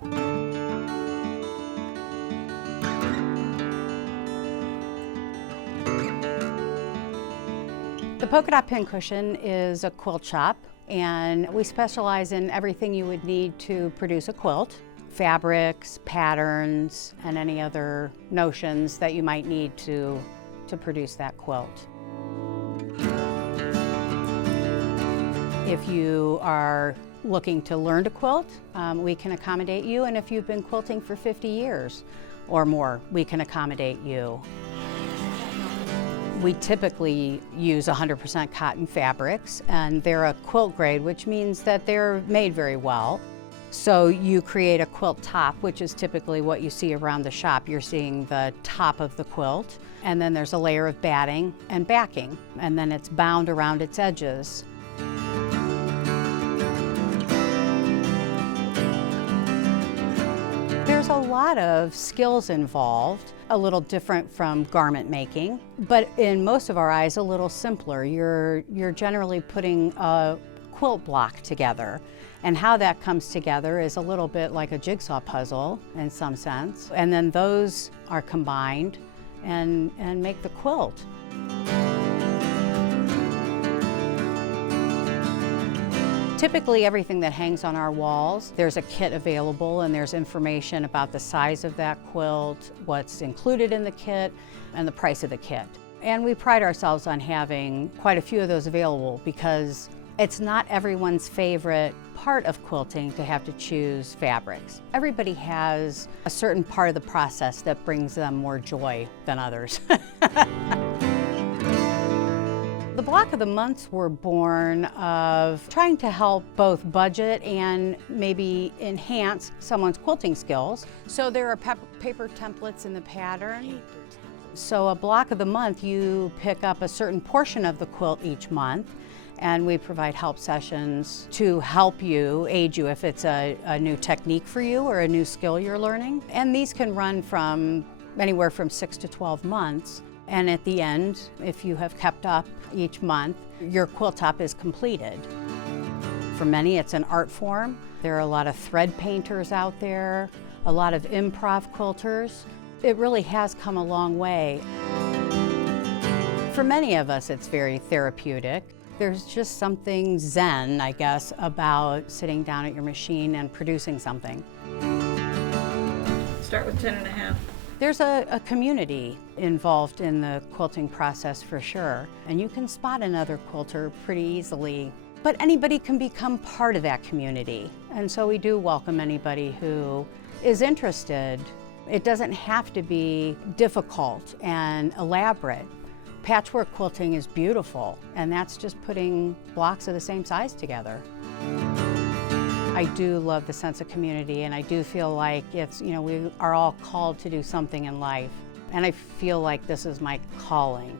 The Polka Dot Pincushion is a quilt shop, and we specialize in everything you would need to produce a quilt: fabrics, patterns, and any other notions that you might need to produce that quilt. If you are looking to learn to quilt, we can accommodate you, and if you've been quilting for 50 years or more, we can accommodate you. We typically use 100% cotton fabrics, and they're a quilt grade, which means that they're made very well. So you create a quilt top, which is typically what you see around the shop. You're seeing the top of the quilt, and then there's a layer of batting and backing, and then it's bound around its edges. There's a lot of skills involved, a little different from garment making, but in most of our eyes a little simpler. You're generally putting a quilt block together, and how that comes together is a little bit like a jigsaw puzzle in some sense, and then those are combined and make the quilt. Typically, everything that hangs on our walls, there's a kit available, and there's information about the size of that quilt, what's included in the kit, and the price of the kit. And we pride ourselves on having quite a few of those available because it's not everyone's favorite part of quilting to have to choose fabrics. Everybody has a certain part of the process that brings them more joy than others. The block of the months were born of trying to help both budget and maybe enhance someone's quilting skills. So there are paper templates in the pattern. So a block of the month, you pick up a certain portion of the quilt each month, and we provide help sessions to help you, aid you if it's a new technique for you or a new skill you're learning. And these can run from anywhere from 6 to 12 months. And at the end, if you have kept up each month, your quilt top is completed. For many, it's an art form. There are a lot of thread painters out there, a lot of improv quilters. It really has come a long way. For many of us, it's very therapeutic. There's just something zen, I guess, about sitting down at your machine and producing something. Start with 10.5. There's a community involved in the quilting process for sure, and you can spot another quilter pretty easily. But anybody can become part of that community, and so we do welcome anybody who is interested. It doesn't have to be difficult and elaborate. Patchwork quilting is beautiful, and that's just putting blocks of the same size together. I do love the sense of community, and I do feel like it's, we are all called to do something in life, and I feel like this is my calling.